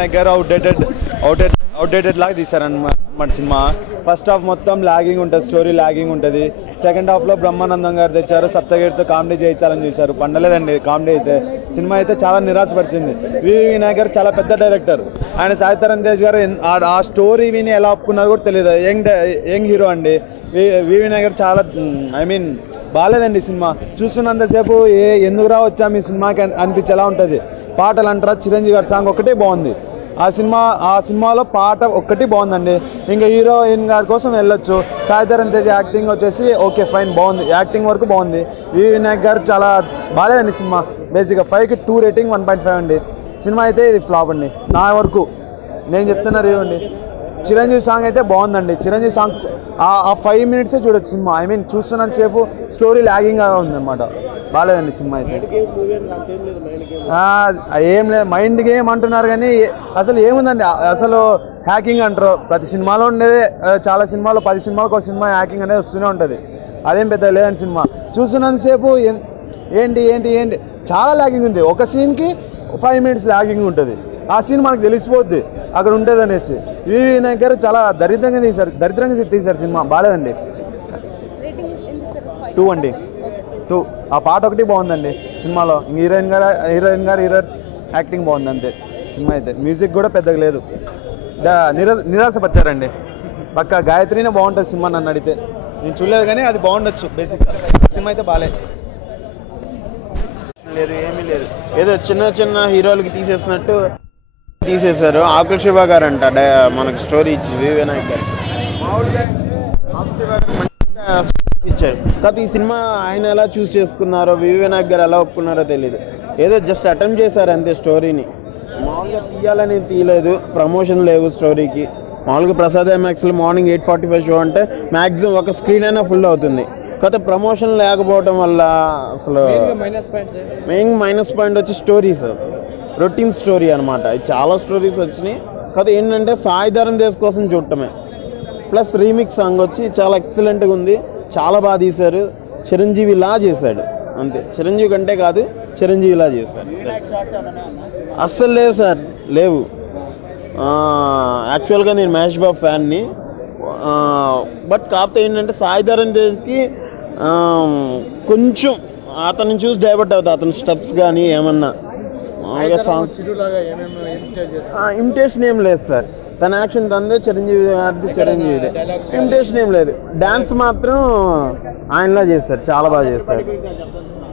వినాయక్ గారు అవుట్డేటెడ్ లాగా తీశారన్నమాట cinema. First half మొత్తం లాగింగ్ ఉంటుంది, స్టోరీ లాగింగ్ ఉంటుంది. సెకండ్ హాఫ్లో బ్రహ్మానందం గారు తెచ్చారు, సప్తగిరితో కామెడీ చేయించాలని చూశారు. పండలేదండి కామెడీ అయితే. సినిమా అయితే చాలా నిరాశపరిచింది. వినాయక్ గారు చాలా పెద్ద డైరెక్టర్. ఆయన సాయి తరుణ్ తేజ్ గారు ఆ స్టోరీ విని ఎలా ఒప్పుకున్నారు కూడా తెలియదు. యంగ్ హీరో అండి వినాయక్ గారు. చాలా బాగాలేదండి సినిమా. చూస్తున్నంతసేపు ఎందుకురా వచ్చాము ఈ సినిమాకి అనిపించేలా ఉంటుంది. పాటలు అంటారా, చిరంజీవి గారి సాంగ్ ఒకటే బాగుంది. ఆ సినిమాలో పాట ఒక్కటి బాగుందండి. ఇంకా హీరోయిన్ గారి కోసం వెళ్ళొచ్చు. సాయి తరుణ్ తేజ్ యాక్టింగ్ వచ్చేసి ఓకే ఫైన్, బాగుంది. యాక్టింగ్ వరకు బాగుంది. వినాయక్ గారు చాలా బాగాలేదండి సినిమా. బేసిక్గా 5కి 2 రేటింగ్, 1.5 అండి. సినిమా అయితే ఇది ఫ్లాప్ అండి నా వరకు. నేను చెప్తున్నా రివ్యూ అండి. చిరంజీవి సాంగ్ అయితే బాగుందండి. చిరంజీవి సాంగ్ ఆ 5 మినిట్సే చూడొచ్చు సినిమా. చూస్తున్నంతసేపు స్టోరీ లాగింగ్గా ఉందన్నమాట. బాగాలేదండి సినిమా అయితే. ఏం లేదు, మైండ్ గేమ్ అంటున్నారు కానీ అసలు ఏముందండి. అసలు హ్యాకింగ్ అంటారు. ప్రతి సినిమాలో ఉండేదే. చాలా సినిమాలో 10 సినిమాలకు ఒక సినిమా హ్యాకింగ్ అనేది వస్తూనే ఉంటుంది. అదేం పెద్ద లేదండి సినిమా. చూస్తున్నంతసేపు ఏంటి చాలా లాగింగ్ ఉంది. ఒక సీన్కి 5 మినిట్స్ లాగింగ్ ఉంటుంది. ఆ సీన్ మనకు తెలిసిపోద్ది అక్కడ ఉంటుంది అనేసి. వినాయక్ గారు చాలా దరిద్రంగా తీశారు సినిమా. బాగాలేదండి. 2 అండి. 2. ఆ పాట ఒకటి బాగుందండి సినిమాలో. హీరోయిన్ గారు యాక్టింగ్ బాగుంది అంతే. సినిమా అయితే మ్యూజిక్ కూడా పెద్దగా లేదు. నిరాశపరిచారండి. పక్క గాయత్రినే బాగుంటుంది సినిమా నన్ను అడిగితే. నేను చూడలేదు కానీ అది బాగుండొచ్చు. బేసిక్గా సినిమా అయితే బాగాలేదు. ఏమీ లేదు. ఏదో చిన్న హీరోలకి తీసేసినట్టు తీసేశారు. ఆకుల శివ గారు అంట మనకు స్టోరీ ఇచ్చింది వినాయక్ గారు. మామూలుగా ఇచ్చారు. కాకపోతే ఈ సినిమా ఆయన ఎలా చూస్ చేసుకున్నారో, వినాయక్ గారు ఎలా ఒప్పుకున్నారో తెలియదు. ఏదో జస్ట్ అటెంప్ట్ చేశారు అంతే స్టోరీని. మామూలుగా తీయాలని తీయలేదు. ప్రమోషన్ లేవు స్టోరీకి. మామూలుగా ప్రసాద్ ఎంఎక్స్లో మార్నింగ్ 8:45 షో అంటే మ్యాక్సిమం ఒక స్క్రీన్ అయినా ఫుల్ అవుతుంది. కాకపోతే ప్రమోషన్ లేకపోవడం వల్ల అసలు మెయిన్ మైనస్ పాయింట్ వచ్చి స్టోరీస్. రొటీన్ స్టోరీ అనమాట. చాలా స్టోరీస్ వచ్చినాయి. కాకపోతే ఏంటంటే సాయి తరుణ్ తేజ్ కోసం చూడటమే. ప్లస్ రీమిక్స్ సాంగ్ వచ్చి చాలా ఎక్సలెంట్గా ఉంది. చాలా బాగా తీశారు. చిరంజీవిలా చేశాడు అంతే. చిరంజీవి కంటే కాదు, చిరంజీవిలా చేశాడు. అస్సలు లేవు సార్, లేవు. యాక్చువల్గా నేను మహేష్ బాబు ఫ్యాన్ని. బట్ కాకపోతే ఏంటంటే సాయి తరుణ్ తేజ్కి కొంచెం అతను చూసి డైవర్ట్ అవుతుంది. అతని స్టెప్స్ కానీ ఏమన్నా సాంగ్స్ ఇమిటేషన్ ఏం లేదు సార్. తన యాక్షన్ తందే, చిరంజీవి ఇమిటేషన్ ఏం లేదు. డ్యాన్స్ మాత్రం ఆయనలా చేస్తారు, చాలా బాగా చేస్తారు.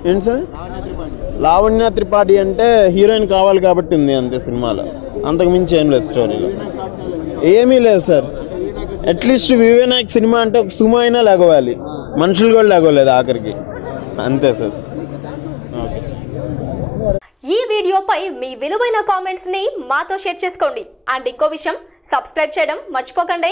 ఏంటి సార్? లావణ్య త్రిపాఠి అంటే హీరోయిన్ కావాలి కాబట్టి ఉంది అంతే సినిమాలో. అంతకు మించి ఏం లేదు స్టోరీలో. ఏమీ లేదు సార్. అట్లీస్ట్ వినాయక్ సినిమా అంటే ఒక సుమ అయినా లేగవాలి. మనుషులు కూడా లేగలేదు ఆఖరికి. అంతే సార్. ఈ వీడియోపై మీ విలువైన కామెంట్స్ ని మాతో షేర్ చేసుకోండి. అండ్ ఇంకో విషయం, సబ్స్క్రైబ్ చేయడం మర్చిపోకండి.